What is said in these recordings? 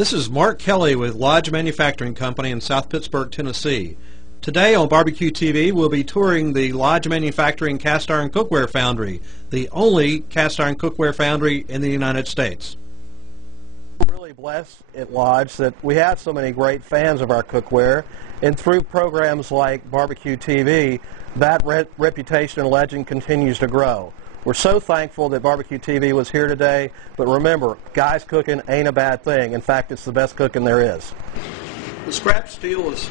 This is Mark Kelly with Lodge Manufacturing Company in South Pittsburgh, Tennessee. Today on Barbecue TV, we'll be touring the Lodge Manufacturing Cast Iron Cookware Foundry, the only cast iron cookware foundry in the United States. We're really blessed at Lodge that we have so many great fans of our cookware, and through programs like Barbecue TV, that reputation and legend continues to grow. We're so thankful that Barbecue TV was here today, but remember, guys cooking ain't a bad thing. In fact, it's the best cooking there is. The scrap steel is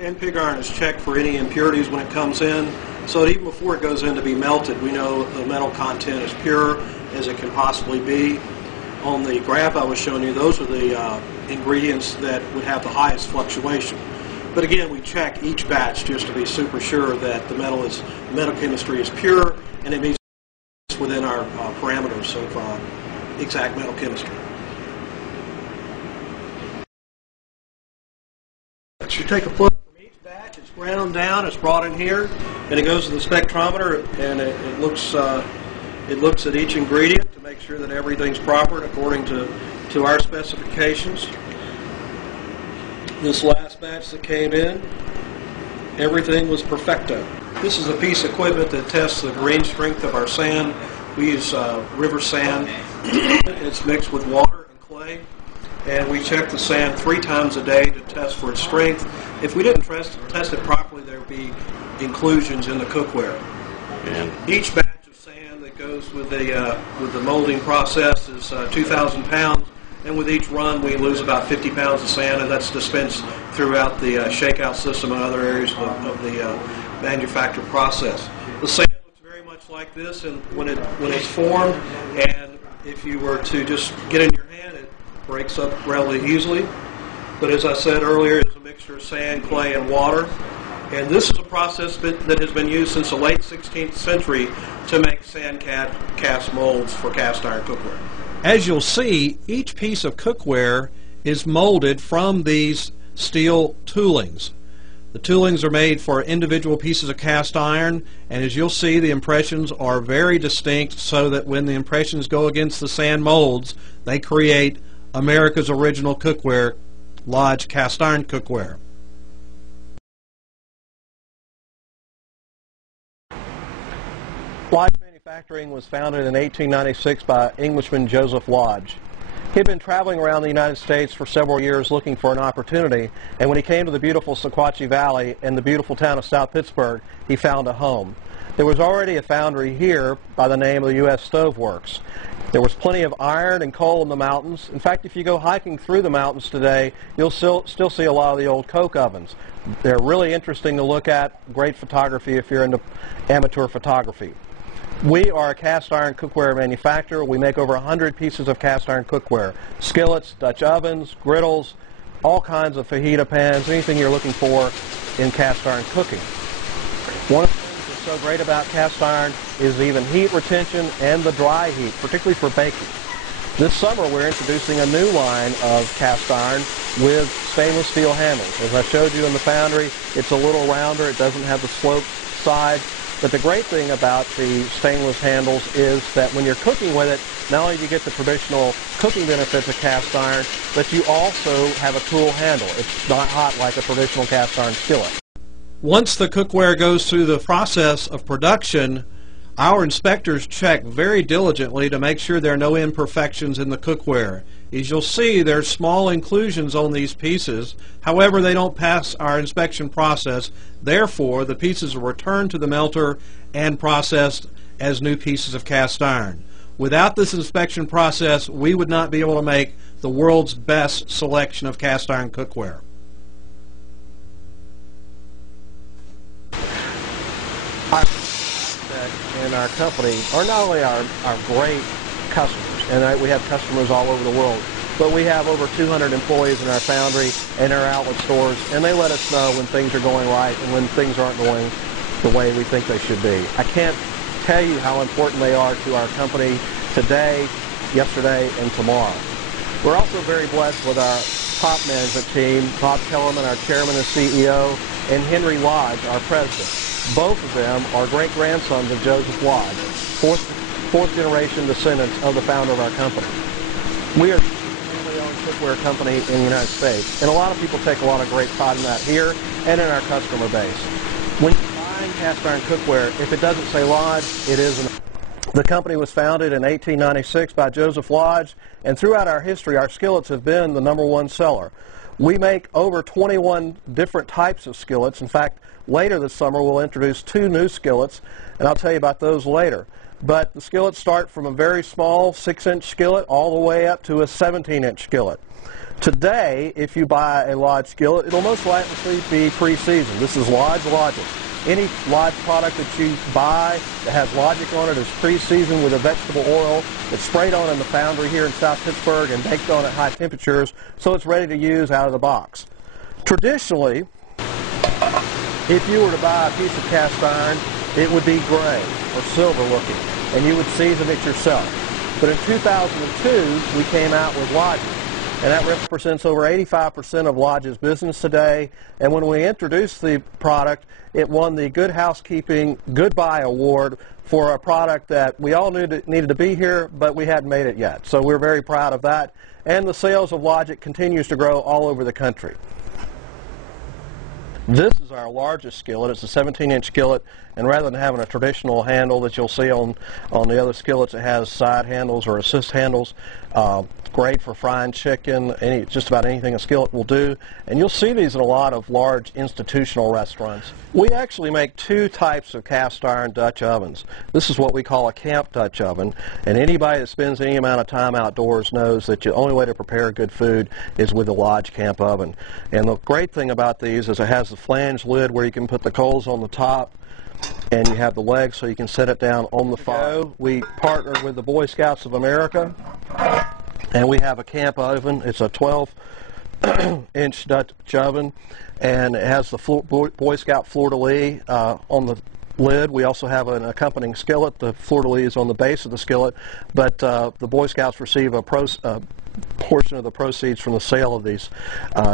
and pig iron is checked for any impurities when it comes in, so that even before it goes in to be melted, we know the metal content is pure as it can possibly be. On the graph I was showing you, those are the ingredients that would have the highest fluctuation. But again, we check each batch just to be super sure that the metal chemistry is pure and it meets within our parameters of exact metal chemistry. So you take a plug from each batch, it's ground down, it's brought in here, and it goes to the spectrometer, and it looks at each ingredient to make sure that everything's proper and according to our specifications. This last batch that came in, everything was perfecto. This is a piece of equipment that tests the grain strength of our sand. We use river sand. It's mixed with water and clay, and we check the sand 3 times a day to test for its strength. If we didn't test it properly, there would be inclusions in the cookware. And each batch of sand that goes with the molding process is 2,000 pounds, and with each run we lose about 50 pounds of sand, and that's dispensed throughout the shakeout system and other areas of the manufacture process. The sand looks very much like this, and when it's formed, and if you were to just get in your hand, it breaks up relatively easily. But as I said earlier, it's a mixture of sand, clay, and water. And this is a process that has been used since the late 16th century to make sand cast molds for cast iron cookware. As you'll see, each piece of cookware is molded from these steel toolings. The toolings are made for individual pieces of cast iron, and as you'll see, the impressions are very distinct so that when the impressions go against the sand molds, they create America's original cookware, Lodge cast iron cookware. Lodge Manufacturing was founded in 1896 by Englishman Joseph Lodge. He'd been traveling around the United States for several years looking for an opportunity, and when he came to the beautiful Sequatchie Valley and the beautiful town of South Pittsburgh, he found a home. There was already a foundry here by the name of the U.S. Stove Works. There was plenty of iron and coal in the mountains. In fact, if you go hiking through the mountains today, you'll still see a lot of the old coke ovens. They're really interesting to look at, great photography if you're into amateur photography. We are a cast iron cookware manufacturer. We make over 100 pieces of cast iron cookware. Skillets, Dutch ovens, griddles, all kinds of fajita pans, anything you're looking for in cast iron cooking. One of the things that's so great about cast iron is even heat retention and the dry heat, particularly for baking. This summer we're introducing a new line of cast iron with stainless steel handles. As I showed you in the foundry, it's a little rounder. It doesn't have the sloped sides. But the great thing about the stainless handles is that when you're cooking with it, not only do you get the traditional cooking benefits of cast iron, but you also have a cool handle. It's not hot like a traditional cast iron skillet. Once the cookware goes through the process of production, our inspectors check very diligently to make sure there are no imperfections in the cookware. As you'll see, there's small inclusions on these pieces. However, they don't pass our inspection process. Therefore, the pieces are returned to the melter and processed as new pieces of cast iron. Without this inspection process, we would not be able to make the world's best selection of cast iron cookware. In our company are not only our great customers, and we have customers all over the world, but we have over 200 employees in our foundry and our outlet stores, and they let us know when things are going right and when things aren't going the way we think they should be. I can't tell you how important they are to our company today, yesterday, and tomorrow. We're also very blessed with our top management team, Bob Kellerman, our chairman and CEO, and Henry Lodge, our president. Both of them are great-grandsons of Joseph Lodge, fourth generation descendants of the founder of our company. We are a family-owned cookware company in the United States. And a lot of people take a lot of great pride in that here and in our customer base. When you're buying cast iron cookware, if it doesn't say Lodge, it isn't. The company was founded in 1896 by Joseph Lodge, and throughout our history, our skillets have been the #1 seller. We make over 21 different types of skillets. In fact, later this summer, we'll introduce 2 new skillets, and I'll tell you about those later. But the skillets start from a very small 6-inch skillet all the way up to a 17-inch skillet. Today, if you buy a Lodge skillet, it'll most likely be pre-seasoned. This is Lodge Logic. Any Lodge product that you buy that has Logic on it is pre-seasoned with a vegetable oil. It's sprayed on in the foundry here in South Pittsburgh and baked on at high temperatures, so it's ready to use out of the box. Traditionally, if you were to buy a piece of cast iron, it would be gray or silver looking, and you would season it yourself. But in 2002, we came out with Logic, and that represents over 85% of Lodge's business today. And when we introduced the product, it won the Good Housekeeping Good Buy Award for a product that we all knew needed to be here, but we hadn't made it yet. So we're very proud of that, and the sales of Logic continues to grow all over the country. This is our largest skillet. It's a 17-inch skillet, and rather than having a traditional handle that you'll see on the other skillets, it has side handles or assist handles. Great for frying chicken, just about anything a skillet will do. And you'll see these in a lot of large institutional restaurants. We actually make 2 types of cast iron Dutch ovens. This is what we call a camp Dutch oven, and anybody that spends any amount of time outdoors knows that the only way to prepare good food is with a Lodge camp oven. And the great thing about these is it has the flange lid where you can put the coals on the top, and you have the legs so you can set it down on the fire. We partnered with the Boy Scouts of America, and we have a camp oven. It's a 12-inch Dutch oven, and it has the Boy Scout fleur-de-lis on the lid. We also have an accompanying skillet. The fleur-de-lis is on the base of the skillet, but the Boy Scouts receive a portion of the proceeds from the sale of these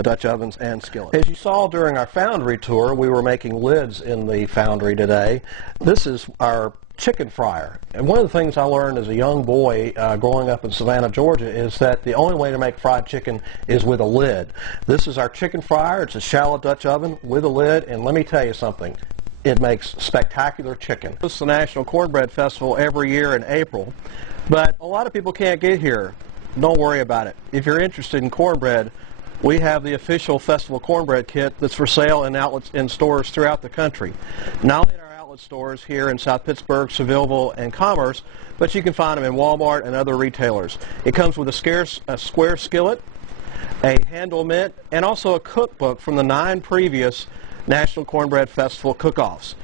Dutch ovens and skillets. As you saw during our foundry tour, we were making lids in the foundry today. This is our chicken fryer. And one of the things I learned as a young boy growing up in Savannah, Georgia, is that the only way to make fried chicken is with a lid. This is our chicken fryer. It's a shallow Dutch oven with a lid, and let me tell you something. It makes spectacular chicken. This is the National Cornbread Festival every year in April, but a lot of people can't get here. Don't worry about it. If you're interested in cornbread, we have the official festival cornbread kit that's for sale in outlets in stores throughout the country. Not only in our outlet stores here in South Pittsburgh, Sevilleville, and Commerce, but you can find them in Walmart and other retailers. It comes with a square skillet, a handle mitt, and also a cookbook from the 9 previous National Cornbread Festival cook-offs.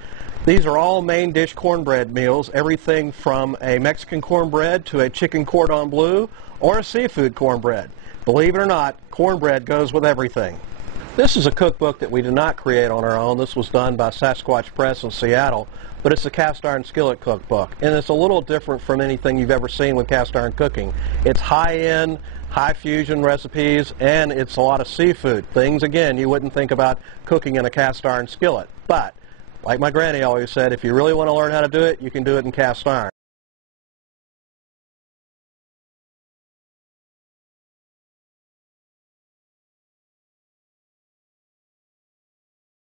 These are all main dish cornbread meals, everything from a Mexican cornbread to a chicken cordon bleu or a seafood cornbread. Believe it or not, cornbread goes with everything. This is a cookbook that we did not create on our own. This was done by Sasquatch Press in Seattle, but it's a cast iron skillet cookbook, and it's a little different from anything you've ever seen with cast iron cooking. It's high-end, high-fusion recipes, and it's a lot of seafood. Things, again, you wouldn't think about cooking in a cast iron skillet. But, like my granny always said, if you really want to learn how to do it, you can do it in cast iron.